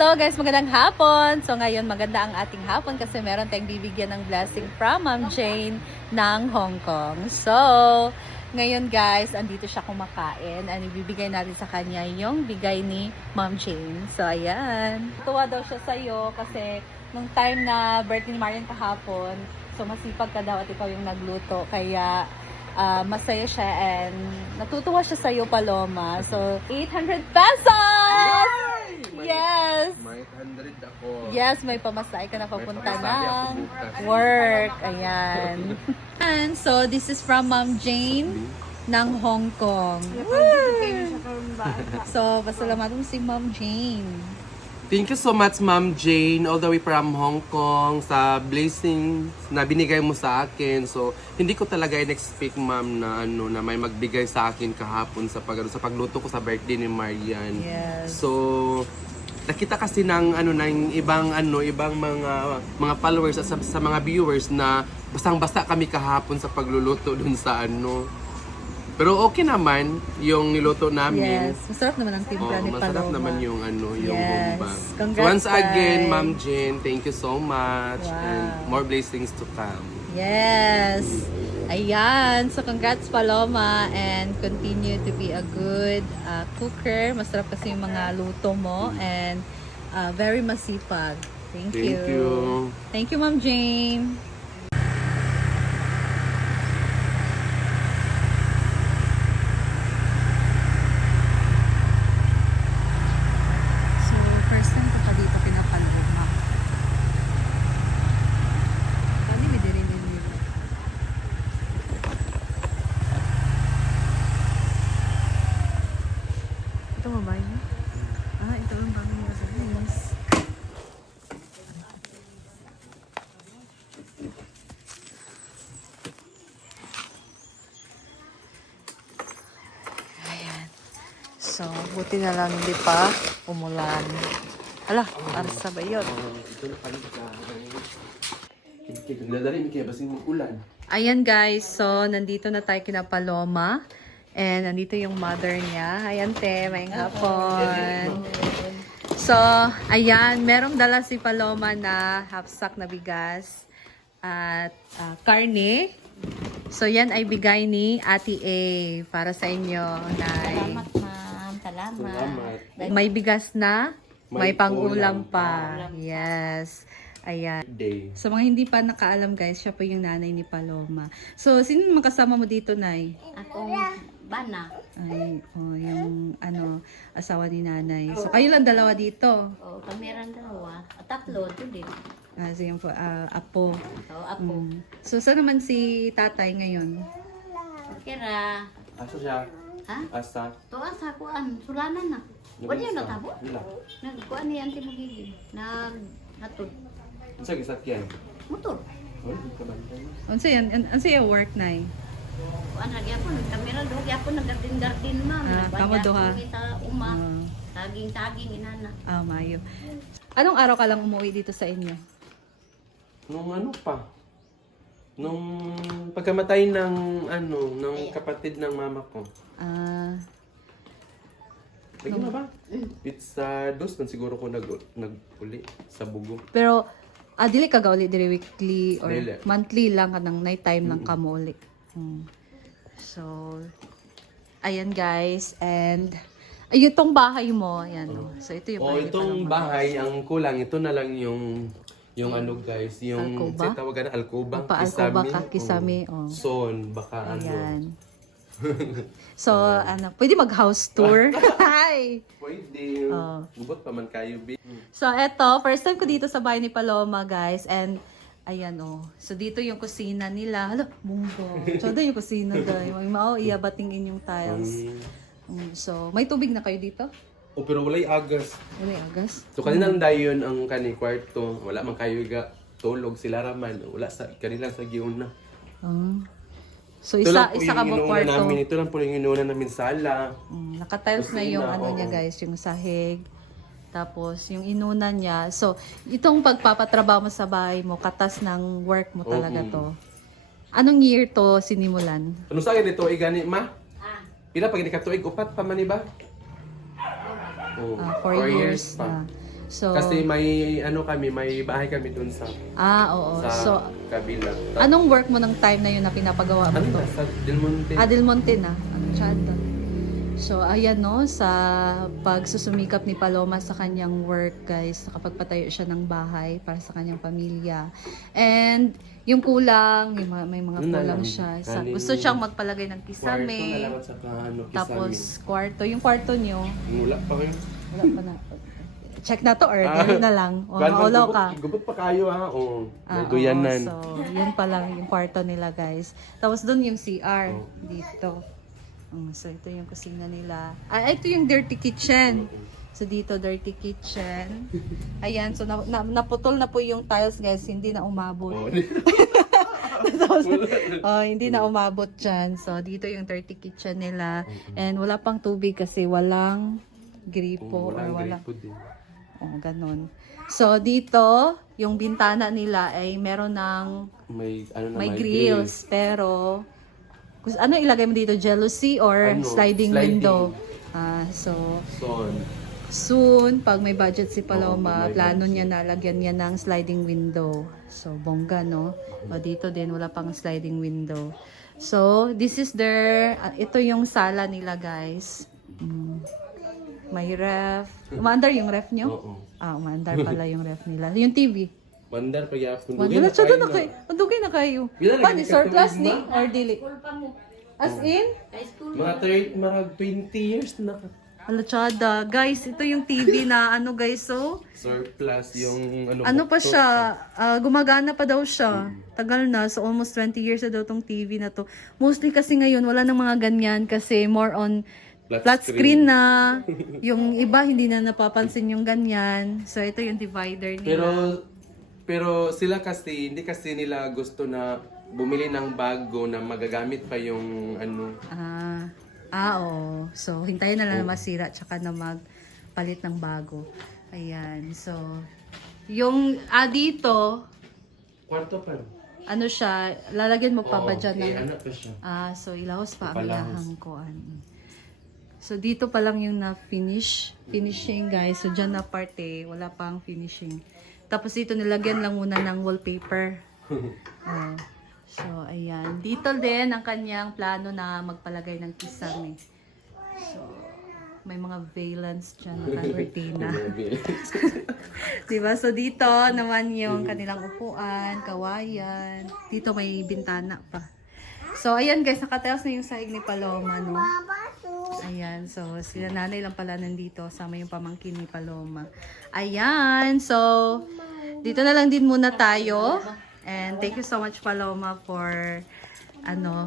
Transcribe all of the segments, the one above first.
Hello guys, magandang hapon. So ngayon maganda ang ating hapon kasi meron tayong bibigyan ng blessing from Ma'am Jane ng Hong Kong. So, ngayon guys, andito siya kumakain and ibibigay natin sa kanya yung bigay ni Ma'am Jane. So ayan. Tuwa daw siya sa'yo kasi nung time na birthday ni Marian kahapon, so masipag ka daw at ikaw yung nagluto. Kaya masaya siya and natutuwa siya sa'yo, Paloma. So, 800 pesos! Yes! May 100 ako. Yes, may pamasahe ka na papunta May pamasahe ako ng bukas. work. Ayan. And so, this is from Ma'am Jane ng Hong Kong. So, pasalamatan mo si Ma'am Jane. Thank you so much, Ma'am Jane, all the way from Hong Kong, sa blessing na binigay mo sa akin. So, hindi ko talaga in-expect, Ma'am, na may magbigay sa akin kahapon sa pagluto ko sa birthday ni Marian. Yes. So, nakita kasi ng ibang mga followers at sa mga viewers na basang-basa kami kahapon sa pagluluto dun sa Pero okay naman yung niluto namin. Yes. Masarap naman ang timpla ni Paloma. Masarap naman yung yung Yes. bomba. Congrats, Once again, Tay. Ma'am Jane, thank you so much. Wow. And more blessings to come. Yes. Ayan. So, congrats, Paloma. And continue to be a good cooker. Masarap kasi yung mga luto mo. And very masipag. Thank you. Thank you. Thank you, Ma'am Jane. So, first time ka pa dito pinapaloma. Kali may dirinig nila. Ito babae niya? Ito ang bago niya sa Venus. Ayan. So, buti na lang hindi pa umulan. Hala, arsa ba yun? Ito na pala ka. Nagdadali kaya basing ulan. Ayan guys, so nandito na tayo kina Paloma. And nandito yung mother niya. Ayan te, may hapon. So, ayan, merong dala si Paloma na half sack na bigas at karne. So, yan ay bigay ni Ate A para sa inyo, Nay. Salamat, ma'am. Salamat. May bigas na, may May pang-ulam ulam pa. Yes. Ayan. Day. Sa mga hindi pa nakaalam guys, siya po yung nanay ni Paloma. So, sino naman kasama mo dito, Nay? Akong bana. Ay, yung asawa ni nanay. So, kayo lang dalawa dito. O, kamerang dalawa. Tatlo, ito din. Sige po, apo. O, apo. So, saan naman si tatay ngayon? Kira. Asa siya? Ha? Asa? Tuwa sa kuan. Sulanan na. Wala yung natabo? Wala. Nagkuan ni Auntie Bugigi. Naghatod. Sa gisakyan. Motor. Oh, kabantay. Ano siya work, Nay? Kuan lagi ako. Nagkamera doon. Lagi ako nag-garden-garden, ma'am. Kamo doha. Sa uma. Taging-taging, inana. Mayo. Anong araw ka lang umuwi dito sa inyo? Nung Nung pagkamatay ng kapatid ng mama ko. Lagi na ba? It's dos man siguro ko naguli sa bugo. Pero, dili ka gauli, dili weekly or Dili. monthly lang ka ng night time lang ka mo uli. So, ayan guys, and ayun tong bahay mo, ayan. So, ito yung bahay ni Itong Paloma. bahay, ang kulang, ito na lang yung guys, yung Alcoba? sa tawagan na alcoba, Alcoba ka, kisame, Son, baka Ayan. So, pwede mag-house tour. Hi! Pwede. Gubot pa man kayo, babe. So, eto, first time ko dito sa bahay ni Paloma, guys. And, ayan, So, dito yung kusina nila. Hala, munggo. So, doon yung kusina, guys. May iabating inyong tiles. So, may tubig na kayo dito? Pero walay agas. Wala agas. So, kanina dayon ang kwarto. Wala man kayo tulog sila raman. Wala sa kanila sa giuna. So, isa ka ba kwarto? Ito lang po yung inuuna namin sala. Naka-tiles na yung Kusina, niya, guys. Yung sahig. Tapos, yung inunan niya. So, itong pagpapatrabaho mo sa bahay mo, katas ng work mo talaga to. Anong year to sinimulan? Ano sa akin ito, igani, ma? Ah, Pila pag hindi ka tuig, upat pa man ba? 4 years pa. na. So, Kasi may ano kami, may bahay kami dun sa oo. sa So, kabila. anong work mo ng time na yun na pinapagawa mo Ano to? na, sa Del Monte. Del Monte na. Ano, Chada. So, ayan no, sa pagsusumikap ni Paloma sa kanyang work, guys, nakapagpatayo siya ng bahay para sa kanyang pamilya. And, yung kulang, may mga Yun na kulang lang. siya. Kanin- Gusto siyang magpalagay ng Kwarto na kisame. lang at saka ano, kisame. Tapos, kwarto. Yung kwarto nyo, Wala pa kayo. wala pa na. Check na to or dali na lang. O, maulaw ka. Gubot pa kayo ha. Oo. Ah, May duyanan. oo. So, yun pa lang yung kwarto nila, guys. Tapos doon yung CR Oh. dito. So, ito yung kusina nila. Ito yung dirty kitchen. So, dito, dirty kitchen. Ayan, so naputol na po yung tiles, guys. Hindi na umabot. Oo. Tapos, hindi na umabot dyan. So, dito yung dirty kitchen nila. And wala pang tubig kasi walang gripo. Walang or wala. gripo din. Ganun. So, dito, yung bintana nila ay meron ng May ano na, may grills. Pero, ano ilagay mo dito? Jealousy or Ano, sliding sliding. window? So, Son. soon, pag may budget si Paloma, Oo, may plano budget. niya na lagyan niya ng sliding window. So, bongga, no? O, dito din, wala pang sliding window. So, this is their, ito yung sala nila, guys. May ref. Umaandar yung ref nyo? Oo. Umaandar pala yung ref nila. Yung TV. Mandar pa yapon. Wala siya doon na kayo. Mandugay na kayo. Bila na Paano, kayo surplus katulad, ni? Or dili? School pa mo. As in? High school. Mga 20 years na Alachada. Guys, ito yung TV na ano guys, so surplus yung ano pa siya, gumagana pa daw siya. Tagal na, so almost 20 years na daw tong TV na to. Mostly kasi ngayon, wala nang mga ganyan kasi more on flat screen na. Yung iba, hindi na napapansin yung ganyan. So, ito yung divider nila. Pero sila kasi, hindi kasi nila gusto na bumili ng bago na magagamit pa yung ano. Oo. So, hintayin na lang na masira tsaka na magpalit ng bago. Ayan. So, yung dito, Kwarto pa. ano siya, lalagyan mo pa ba dyan ng... ano pa siya. So, ilahos pa ang Palahos. ilahang kuan. So, dito pa lang yung finishing, guys. So, dyan na parte, wala pang finishing. Tapos, dito nilagyan lang muna ng wallpaper. So, ayan. Dito din ang kanyang plano na magpalagay ng kisame. So, may mga valance dyan na cortina. Diba? So, dito naman yung kanilang upuan, kawayan. Dito may bintana pa. So, ayan guys, nakatiles na yung sahig ni Paloma, no? Ayan, so sila nanay lang pala nandito, sama yung pamangkin ni Paloma. Ayan, so dito na lang din muna tayo. And thank you so much Paloma for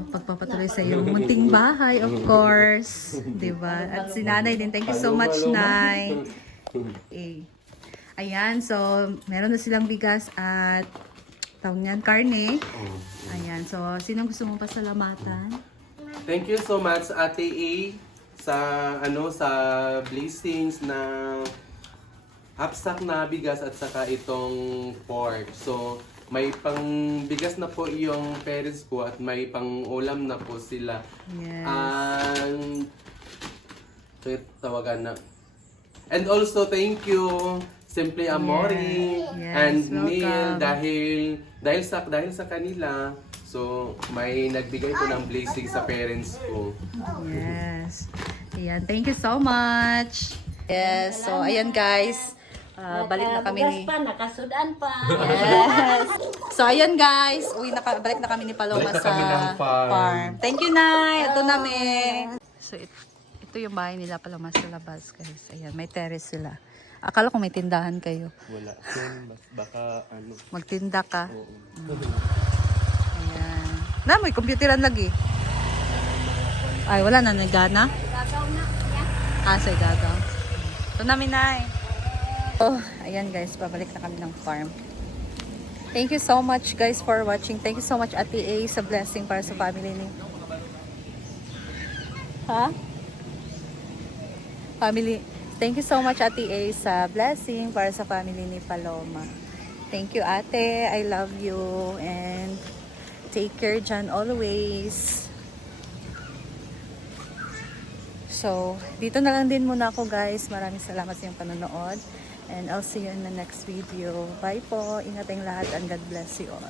pagpapatuloy sa iyong munting bahay, of course. Diba? At si nanay din, thank you so much, Nay. Ayan, so meron na silang bigas at tawag niyan, karne. Ayan, so sinong gusto mong pasalamatan? Thank you so much Ate A sa sa blessings na hapsak na bigas at saka itong pork. So may pang bigas na po yung parents ko at may pang ulam na po sila. Yes. And tawagan na. And also thank you Simply Amori Yes, and Neil welcome. dahil sa kanila. So, may nagbigay ko ng blessing sa parents ko. Yes. Ayan, thank you so much. Yes, so ayan guys. Balik na kami ni... Nakabugas pa, nakasudan pa. Yes. So ayan guys, balik na kami ni Paloma Balik na sa kami ng farm. Thank you, Nay. Ito namin. So ito yung bahay nila Paloma sa labas guys. Ayan, may terrace sila. Akala ko may tindahan kayo. Wala. Baka Magtinda ka. Ayan. Na, may computeran lagi. Ay, wala na nagana. Gagaw na. Say gagaw. Ito namin, Nay. Oh, ayan guys, pabalik na kami ng farm. Thank you so much guys for watching. Thank you so much Ate A sa blessing para sa family ni. Family. Thank you so much Ate A sa blessing para sa family ni Paloma. Thank you Ate. I love you and take care dyan always. So, dito na lang din muna ako guys. Maraming salamat sa iyong panonood. And I'll see you in the next video. Bye po. Ingat tayong lahat and God bless you all.